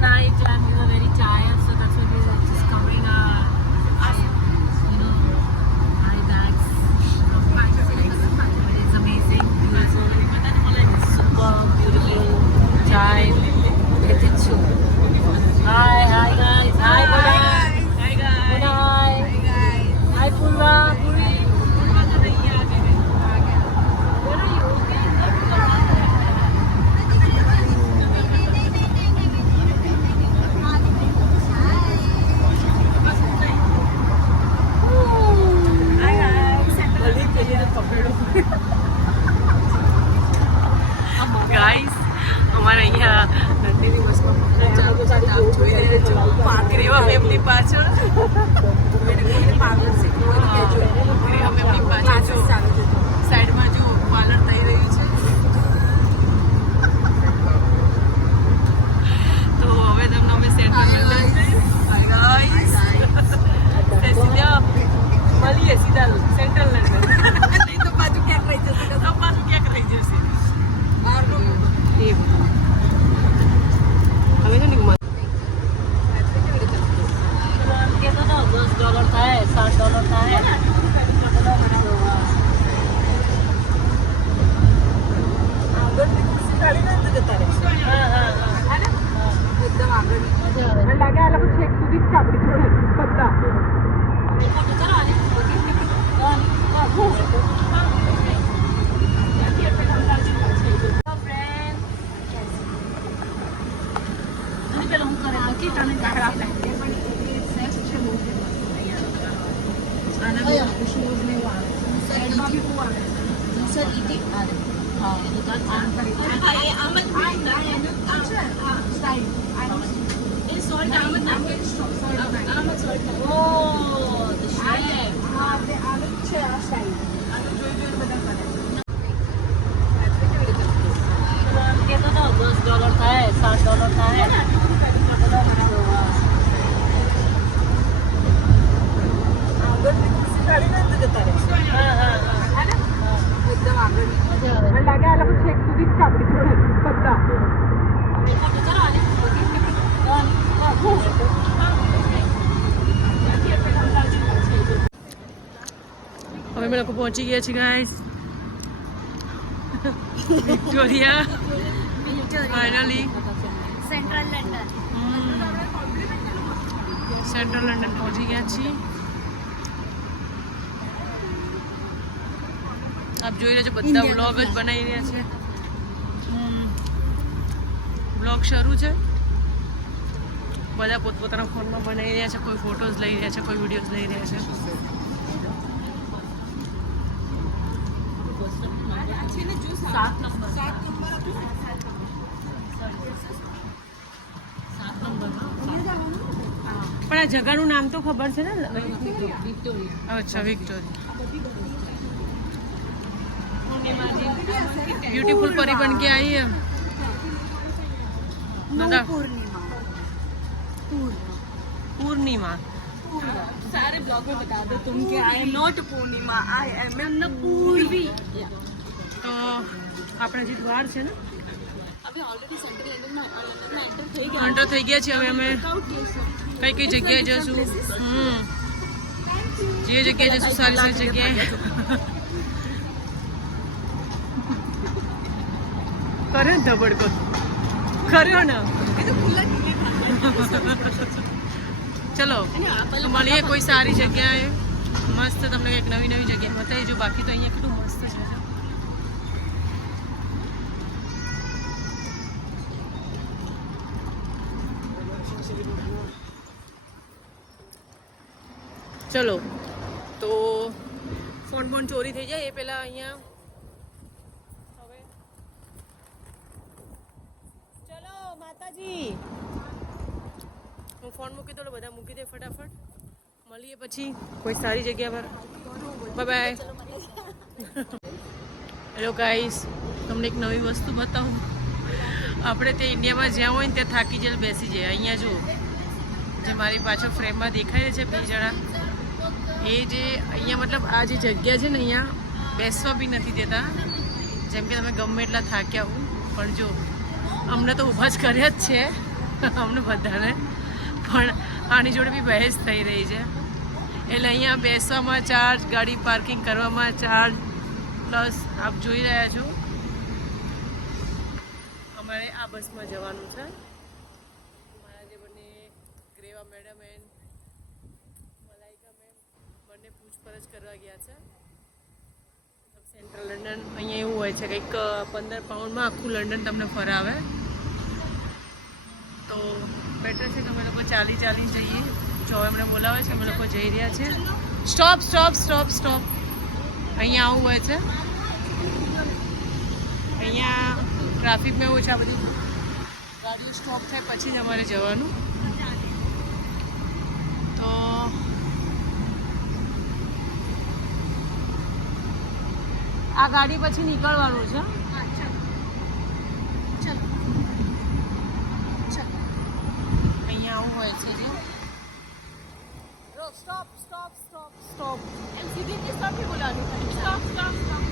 night and we were very tired, so that's why we were just covering our eye bags. But it's amazing, beautiful, super beautiful time. Let it show. Hi guys. Hi Munai. Hi guys. Munai. Hi guys. Hi Purva. Puri. Purva तो नहीं आ गए. Where are you? Guys અમારે અહીંયા નંદીની બસમાં ગ્રેવા family પાછળ ગ્રેવા family પાછળ સાઈડમાં જો પાર્લર થઈ રહ્યું છે. તો હવે તમને અમે સેન્ટ્રલ લંડન સીધા મળીએ સીધા સેન્ટ્રલ લંડન. નહીં તો પાછું ક્યાંક રહી જશે તો પાછું ક્યાંક રહી જશે. હવે છે ને કહેતો હતો $10 થાય $60 થાય. એકદમ આગળ લાગે આ લોકો છેક સુધી જ છે આપણી જોડે બધા. $10 થાય $60 થાય. એકદમ આગળ લાગે આ લોકો છેક સુધી જ છે આપણી જોડે બધા. હવે અમે લોકો પહોંચી ગયા છીએ guys Victoria. Finally central London પહોંચી ગયા છીએ. આપ જોઈ રહ્યા છો બધા વ્લોગ જ બનાવી રહ્યા છે. વ્લોગ શરૂ છે. બધા પોતપોતાના ફોનમાં બનાવી રહ્યા છે. કોઈ ફોટોઝ લઈ રહ્યા છે, કોઈ વિડીયોઝ લઈ રહ્યા છે. પણ આ જગાનું નામ તો ખબર છે ને? અચ્છા, વિક્ટોરિયા. ब्यूटीफुल परी बन के आई है. पूर्णिमा. सारे ब्लॉग में बता दो तुम क्या I am not Purnima, I am पूर्वी. તો આપણે જે દ્વાર છે ને હવે ઓલરેડી સેન્ટ્રલ લંડનમાં એન્ટર થઈ ગયા. એન્ટર થઈ ગયા છે. હવે અમે કઈ કઈ જગ્યાએ જશું? જે જગ્યાએ જશું સારી સારી જગ્યાએ. કરે ને ધબડકો કર્યો ને. ચલો મળીએ કોઈ સારી જગ્યાએ. મસ્ત તમને કંઈક નવી નવી જગ્યાએ બતાવી જો. બાકી તો અહીંયા કેટલું મસ્ત છે. ચલો તો ફોન ચોરી થઈ જાય એ પહેલાં અહીંયા હવે ચલો માતાજી હું ફોન મૂકી દઉં. બધા મૂકી દે ફટાફટ. મળીએ પછી કોઈ સારી જગ્યા પર. બાય. હેલો ગાઈસ, તમને એક નવી વસ્તુ બતાવું. આપણે તે ઇન્ડિયામાં જ્યાં હોય ને ત્યાં થાકી જઈને બેસી જાય. અહીંયા જો જે મારી પાછળ ફ્રેમમાં દેખાય છે 2 જણા, એ જે અહીંયા મતલબ આ જે જગ્યા છે ને અહીંયા બેસવા બી નથી દેતા. જેમ કે તમે ગમે એટલા થાક્યા હો પણ જો અમને તો ઊભા જ કર્યા જ છે. અમને બધાને, પણ આની જોડે બી બહેસ થઈ રહી છે. એટલે અહીંયા બેસવામાં ચાર્જ, ગાડી પાર્કિંગ કરવામાં ચાર્જ, પ્લસ આપ જોઈ રહ્યા છો અમારે આ બસમાં જવાનું છે. મારા જે બંને ગ્રેવા મેડમ એન્ડ મલાઈકા મેમ બંને પૂછપરછ કરવા ગયા છે. સેન્ટ્રલ લંડન અહીંયા એવું હોય છે કંઈક 15 પાઉન્ડમાં આખું લંડન તમને ફરાવે. તો બેટર છે કે અમે લોકો ચાલી જઈએ. જો એમણે બોલાવે છે, અમે લોકો જઈ રહ્યા છીએ. Stop stop stop stop. અહીંયા આવું હોય છે. અહીંયા ટ્રાફિકમાં એવું છે, આ બધી ગાડીઓ સ્ટોપ થાય પછી જ અમારે જવાનું. તો આ ગાડી પછી નીકળવાનું છે. અહીંયા આવું હોય છે. Stop stop stop stop. સીધી સ્ટોપ ही बोलानी है. Stop stop stop.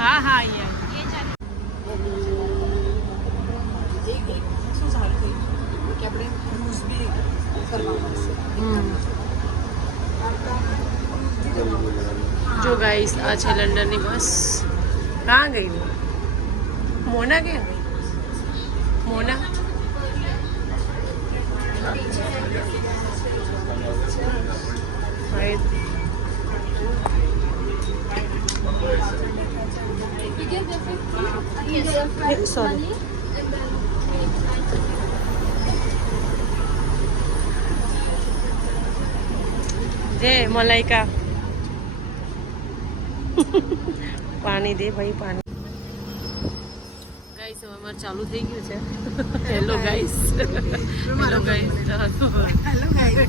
हाँ हाँ ये શું સારું થયું કે આપણે યુઝ બી કરવા પડશે. જો ગાઈસ આ છે લંડનની બસ. કहाँ गई वो? मोना क्या गई? मोना सॉरी. जय मलाइका. પાણી દે ભાઈ, પાણી. ગાઈસ હવે અમારે ચાલુ થઈ ગયું છે. Hello guys. Hello guys.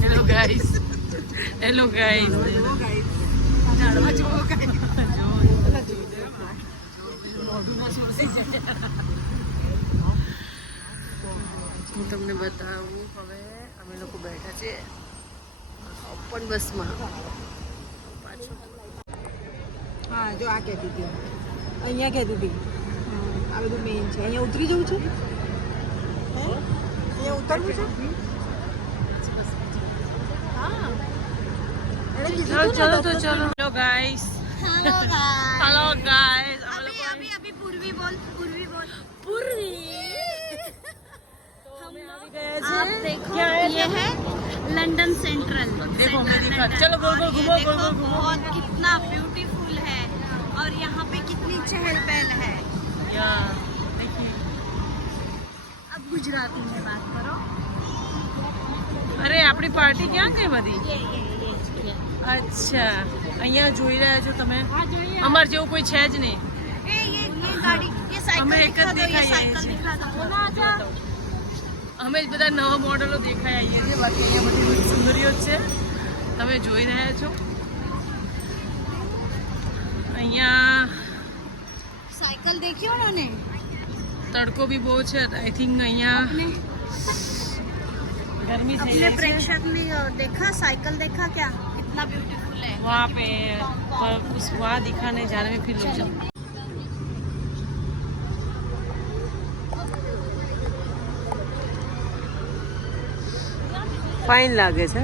Hello guys. Hello guys. હું તમને બતાવું. હવે અમે લોકો બેઠા છે ઓપન બસમાં. હા જો આ કહેતી હતી, અહીંયા કહેતી હતી આ બધું મેઇન છે. અહીંયા ઉતરી જવું છે? અહીંયા ઉતરવું છે? હા चलो तो चलो. Hello guys. Hello guys. Hello guys. अभी पूर्वी बोल. पूर्वी. हम अभी गए आप थे. देखो क्या है ये है लंदन सेंट्रल. देखो मैं दिखा. चलो गोल गोल घूमो, गोल गोल घूमो. बहुत कितना ब्यूटीफुल है और यहाँ पे कितनी चहल पहल है. या देखिए. अब गुजराती में बात करो. અરે આપણી પાર્ટી ક્યાં ગઈ બધી? ये અચ્છા અહીંયા જોઈ રહ્યા છો તમે. हाँ જોઈએ. અમાર જેવું કોઈ છે જ નહીં. ये गाड़ी ये साइकिल हमें एक दिखा दो, ये दिखाई है साइकिल जी. दिखा दो. ना जा. અમે જ બધા નવા મોડલો દેખાઈ આવીએ છીએ. બાકી અહીંયા બધી બધી સુંદરીઓ જ છે, તમે જોઈ રહ્યા છો. અહીંયા साइकिल देखी उन्होंने. તડકો બી બહુ છે. આઈ થિંક અહીંયા गर्मी से अपने प्रेक्षक ने देखा साइकिल देखा क्या कितना ब्यूटीफुल है. वहाँ पे पर उस वहाँ दिखाने जाने में फिर लोग जब फाइन लागे છે.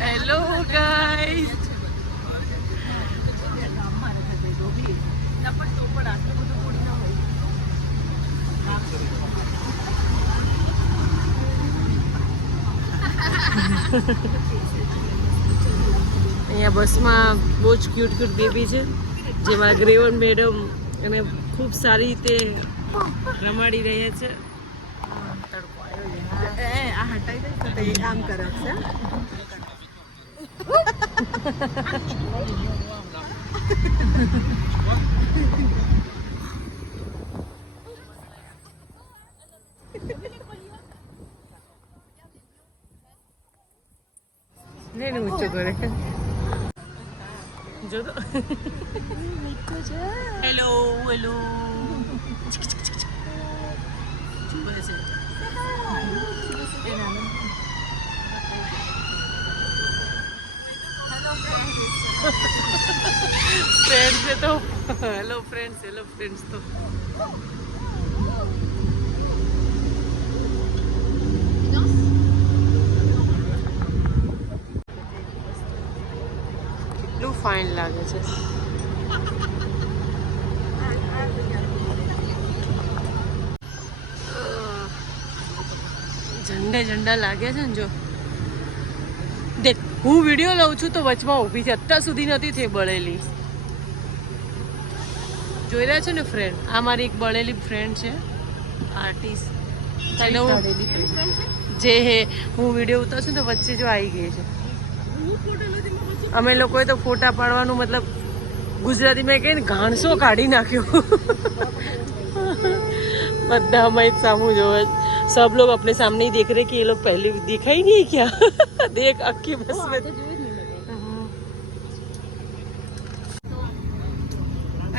Hello guys. અહીંયા બસમાં બહુ જ ક્યુટ બેબી છે, જે મારા ગ્રેવન મેડમ એને ખૂબ સારી રીતે રમાડી રહ્યા છે. આ હટાઈ દે તો એ કામ કરે છે. નહીં ઊંચો કરે જો તો. હેલો હેલો જુએ છે ફ્રેન્ડ છે તો હેલો ફ્રેન્ડ્સ તો કેટલું ફાઇન લાગે છે. ઝંડા લાગ્યા છે ને જો દેખ હું વિડીયો લઉં છું તો વચમાં ઊભી છે અત્યાર સુધી નથી થઈ બળેલી જોઈ રહ્યા છો ને ફ્રેન્ડ આ મારી એક બળેલી ફ્રેન્ડ છે આર્ટિસ્ટ જે હું વિડીયો ઉતારું છું તો વચ્ચે જો આવી ગઈ છે અમે લોકોએ તો ફોટા પાડવાનું મતલબ ગુજરાતીમાં કહીએ ને ઘાણસો કાઢી નાખ્યો બધા અમે જ સામું જોવે सब लोग अपने सामने ही देख रहे कि ये लोग पहले देखा ही नहीं क्या देख अक्की बस में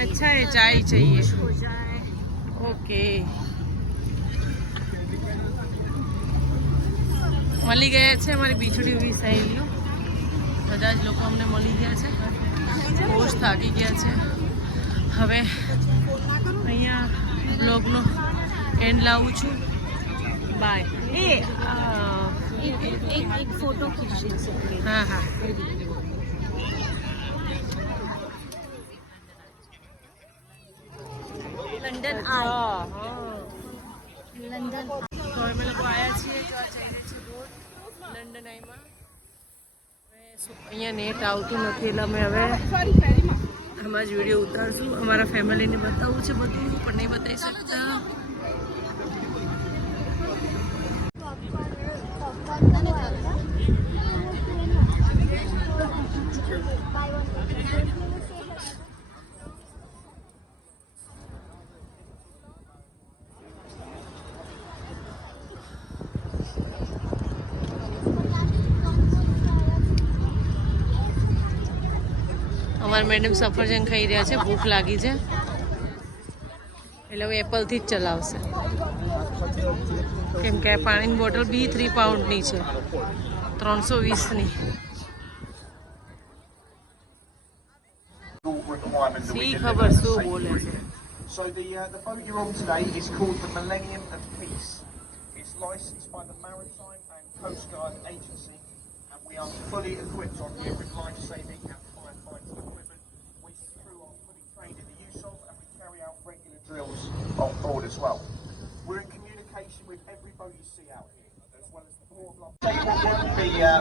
अच्छा है चाय चाहिए ओके મળી ગયા છે અમારી બીજુડી વી સહેલીઓ બધા જ લોકો અમને મળી ગયા છે બહુ જ થાકી ગયા છે હવે અહીંયા બ્લોગનો એન્ડ લાવું છું बाय एक फोटो खींचने से हाँ हाँ लंडन लंडन तो અમે લોકો આવ્યા છીએ તો આ જઈએ છીએ રોડ લંડન આઈમાં અહીંયા નેટ આવતું નથી એટલે અમે હવે આમાં જ વિડીયો ઉતારશું અમારા ફેમિલીને બતાવવું છે બધું પણ નહીં બતાવી શકતા અમારા મેડમ સફરજન ખાઈ રહ્યા છે ભૂખ લાગી છે એટલે હવે એપલથી જ ચલાવશે કેમ કે પાણીની બોટલ બી 3 પાઉન્ડની છે 320ની સી ખબર શું બોલે છે So the boat you're on today is called the Millennium of Peace. It's licensed by the Maritime and Coast Guard Agency, and we are fully equipped on here with life-saving and firefighting equipment, which the crew are fully trained in the use of, and we carry out regular drills on board as well. We're in communication with every boat you see out here, as well as the port of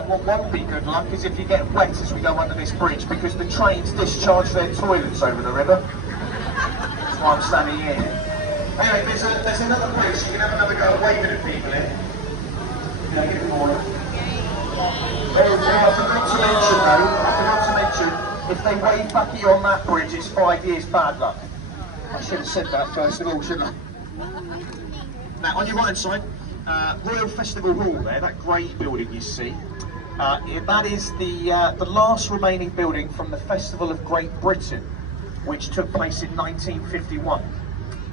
what won't be good luck is if you get wet as we go under this bridge, because the trains discharge their toilets over the river. That's why I'm standing here. Anyway, there's another place you can have another go waving at people in. Yeah, give them order. I forgot to mention, if they wave back at you on that bridge, it's 5 years bad luck. I should have said that first of all, shouldn't I? Now, on your right side, Royal Festival Hall there, that grey building you see, that is the last remaining building from the Festival of Great Britain, which took place in 1951.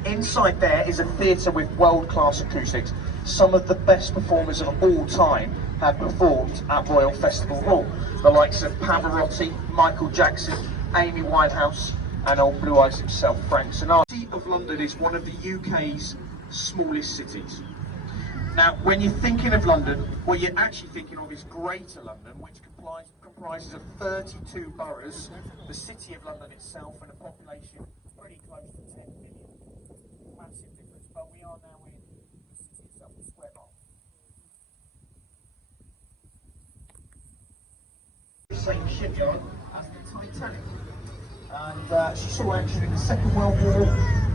Inside there is a theatre with world-class acoustics. Some of the best performers of all time have performed at Royal Festival Hall. The likes of Pavarotti, Michael Jackson, Amy Winehouse, and old Blue Eyes himself, Frank Sinatra. The city of London is one of the UK's smallest cities. Now, when you're thinking of London, what you're actually thinking of is Greater London, which comprises of 32 boroughs, the City of London itself, and a population pretty close to 10 million. Massive difference, but we are now in the city itself, the square mile. The same shipyard as the Titanic. And she saw action in the Second World War,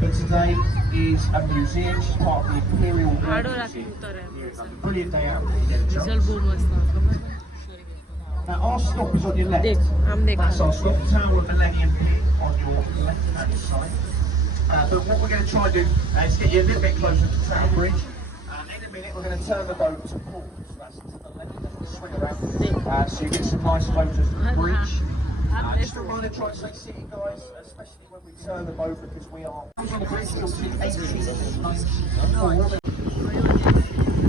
but today is a museum. She's part of the Imperial War Museum. Brilliant day out when you get a chance. Now our stop is on your left. That's our stop, Tower of Millennium on your left-hand side. But what we're going to try and do is get you a little bit closer to Tower Bridge. And in a minute we're going to turn the boat to port. So that's to the left, swing around. So you get some nice photos of the bridge. Just a reminder, try to stay seated, guys, especially when we turn them over because we are.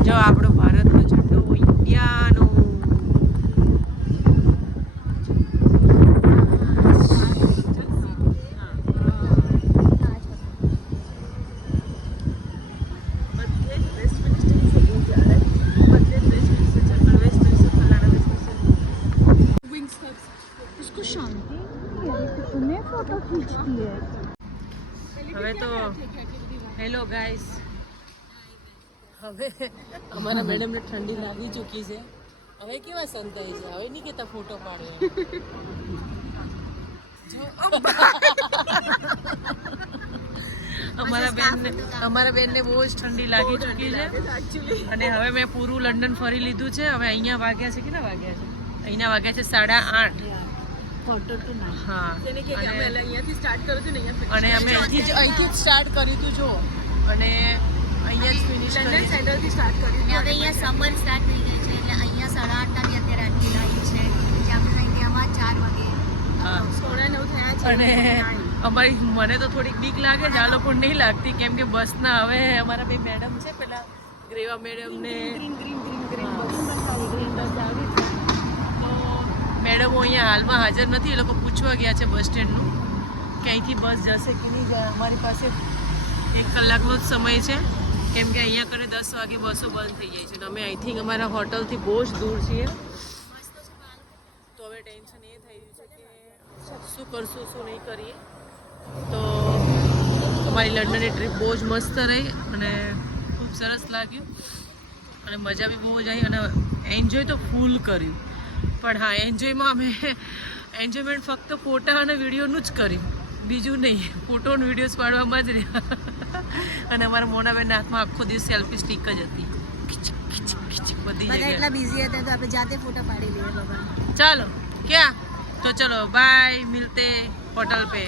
જો આપણો ભારતનો ઝંડો ઇન્ડિયાનો હવે તો hello guys હવે અમારા મેડમને ઠંડી લાગી ચૂકી છે હવે કેવા સંતાઈ છે હવે નહીં કેતા ફોટો પાડે જો અમારા બેનને બહુ જ ઠંડી લાગી ચૂકી છે અને હવે મેં પૂરું લંડન ફરી લીધું છે હવે અહીંયા વાગ્યા છે કેટલા વાગ્યા છે અહીંયા વાગ્યા છે 8:30 હા અને અમે અહીંથી જ સ્ટાર્ટ કર્યું હતું જો અને અહીંયા જ ફિનિશ લંડન સેન્ટ્રલથી સ્ટાર્ટ કર્યું હવે અહીંયા સમર સ્ટાર્ટ થઈ ગઈ છે એટલે અહીંયા 8:30 ની અત્યારે આટલી લાઈન છે જે આપણે ઇન્ડિયામાં 4 વાગે 9:15 થયા છે અને અમારી મને તો થોડીક બીક લાગે છે આ લોકો નહીં લાગતી કેમ કે બસના હવે અમારા બે મેડમ છે પેલા ગ્રેવા મેડમ ને મેડમો અહીંયા હાલમાં હાજર નથી એ લોકો પૂછવા ગયા છે બસ સ્ટેન્ડનું કે અહીંથી બસ જશે કે નહીં જાય અમારી પાસે 1 કલાકનો જ સમય છે કેમ કે અહીંયા કરે 10 વાગે બસો બંધ થઈ જાય છે તો અમે આઈ થિંક અમારા હોટલથી બહુ જ દૂર છીએ તો હવે ટેન્શન એ થઈ રહ્યું છે કે શું કરશું શું નહીં કરીએ તો અમારી લંડનની ટ્રીપ બહુ જ મસ્ત રહી અને ખૂબ સરસ લાગ્યું અને મજા બી બહુ જ આવી અને એન્જોય તો ફૂલ કર્યું પણ હા એન્જોયમાં અમે એન્જોયમેન્ટ ફક્ત ફોટા અને વિડીયોનું જ કર્યું બીજું નહીં ફોટો અને વિડીયોઝ પાડવામાં જ રહ્યા અને અમારા મોનાબેનના હાથમાં આખો દિવસ સેલ્ફી સ્ટિક જ હતી બધી બધા એટલા જગ્યાએ બિઝી હતા તો આપણે જાતે ફોટા પાડી લઈએ બાબા ચાલો ક્યાં તો ચલો બાય મિલતે હોટલ पे